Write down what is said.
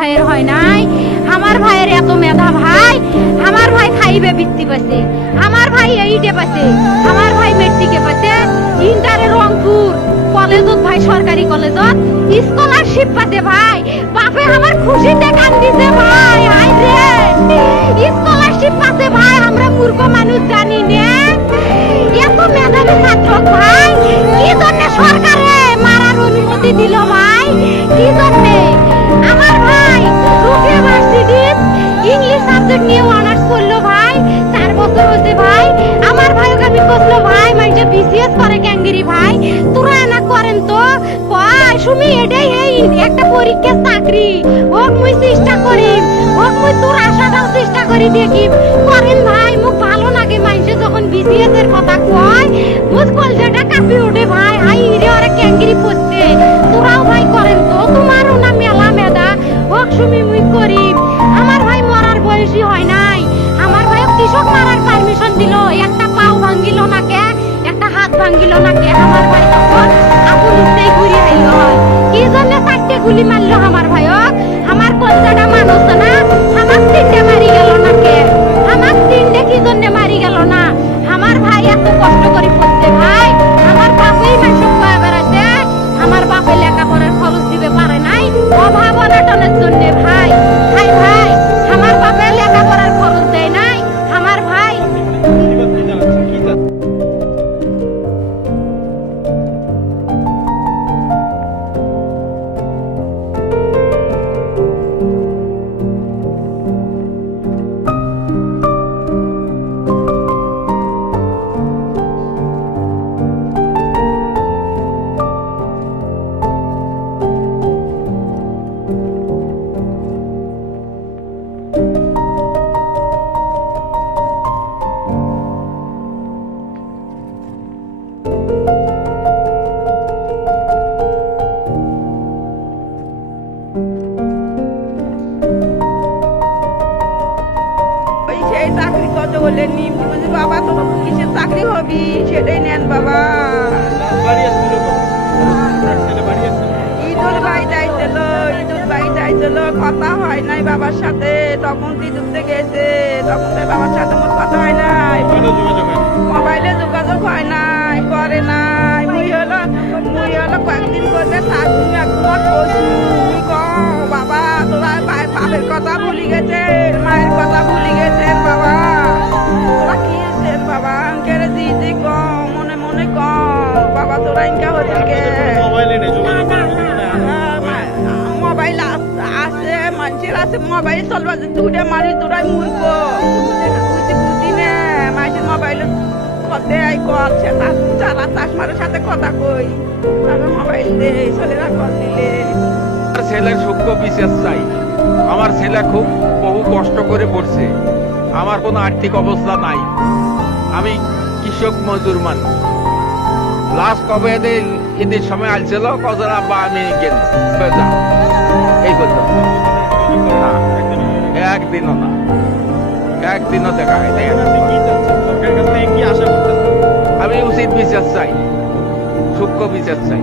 ভাইয়ের হয় নাই। আমার ভাইয়ের এত মেধা ভাই, আমার ভাই খাইবে বৃত্তি পাইছে, আমার ভাই এইটে পাইছে, আমার ভাই মেট্রিকে পাইছে, ইন্টারে রংপুর কলেজত ভাই, সরকারি কলেজত স্কলারশিপ পাতে ভাই। বাপে আমার খুশিতে কান্দিছে ভাই, হাই রে স্কলারশিপ পাতে ভাই। আমরা মূর্খ মানুষ জানি না এত মেধাবী ছাত্র ভাই কি জন্য সরকারে মারার অনুমতি দিল ভাই, কি জন্য? আমার ভাই রুকে ভার্সিটি ইংলিশ সাবজেক্ট নিয়ে অনার্স করলো ভাই, 4 বছর হয়েছে ভাই। আমার ভাইকে আমি কইলো ভাই মানে বিসিএস করে ক্যাঙ্গিরি ভাই, তোরা না করেন তো কয় সুমি এটাই এই একটা পরীক্ষা চাকরি হোক, মুই চেষ্টা করি হোক, মুই তোর আশাটাও চেষ্টা করি দেখি করেন ভাই। মুখ ভালো লাগে মানুষে যখন বিসিএস এর কথা কয়, মুখ কলজাটা কাঁপি ওঠে ভাই, হাই রে ওরা ক্যাঙ্গিরি পড়তে। তোরাও ভাই করেন তো, তোমারও না মেলা মেধা হোক সুমি, মুই করি। আমার ভাই মরার বয়সী হয় নাই, আমার ভাই কৃষক মারার পারমিশন দিল, একটা পাও ভাঙ্গিল না কে, একটা হাত ভাঙ্গিল না কে। আমার ভাই তখন আপন ইচ্ছেই ঘুরি আইল হয়, কি জন্য 4টে গুলি মারলো আমার ভাইক? আমার কলজাটা মানুষ না, আমার 3টে মারি গেল না কে? আমার 3টে কি জন্য মারি গেল না? আমার ভাই এত কষ্ট করে পড়ছে ভাই, আমার বাপই মানুষ কয়ে বেড়াচ্ছে, আমার বাপে লেখাপড়ার খরচ দিবে পারে নাই অভাব অনটনের জন্য ভাই। ভাই ভাই আমার বাপে লেখাপড়ার খরচ দেয় নাই, আমার ভাই সেই চাকরি কত বলে নিম, বাবা তো কিসের চাকরি হবি সেটাই নেন বাবা। ইঁদুর ভাই যাইছিল, ইঁদুর ভাই যাইছিল, কথা হয় নাই বাবার সাথে, তখন বিদ্যুৎ গেছে, তখন তো বাবার সাথে মোট কথা হয় নাই, মোবাইলে যোগাযোগ হয় নাই, করে নাই। মুই হলো কয়েকদিন করবে চাকরি একমত কইছি, বাবা তোরা বাপের কথা ভুলি গেছে, মায়ের কথা ভুলি গেছেন বাবা, তোরা কি হয়েছেন বাবা? আঙ্কেরে দিদি কম মনে মনে কম বাবা, তোরা ইনকা হরিকে মোবাইল আছে, মানুষের আছে মোবাইল চলবা, দুটা মানুষ তোরাই মূর্খ, বুঝি না মানুষের মোবাইল কতে আই কল সেটা চালা চাষমারের সাথে কথা কই, তবে মোবাইল দে ছেলেরা কল দিলে। ছেলের সূক্ষ্ম বিশেষ চাই। আমার ছেলে খুব বহু কষ্ট করে পড়ছে, আমার কোনো আর্থিক অবস্থা নাই, আমি কৃষক মজুর মানুষ। লাস্ট কবে ঈদের সময় আলছিল কজন আব্বা আমি গেল এই করতাম না, একদিনও না, একদিনও দেখা হয় নাই। আমি উচিত বিচার চাই, সূক্ষ্ম বিচার চাই।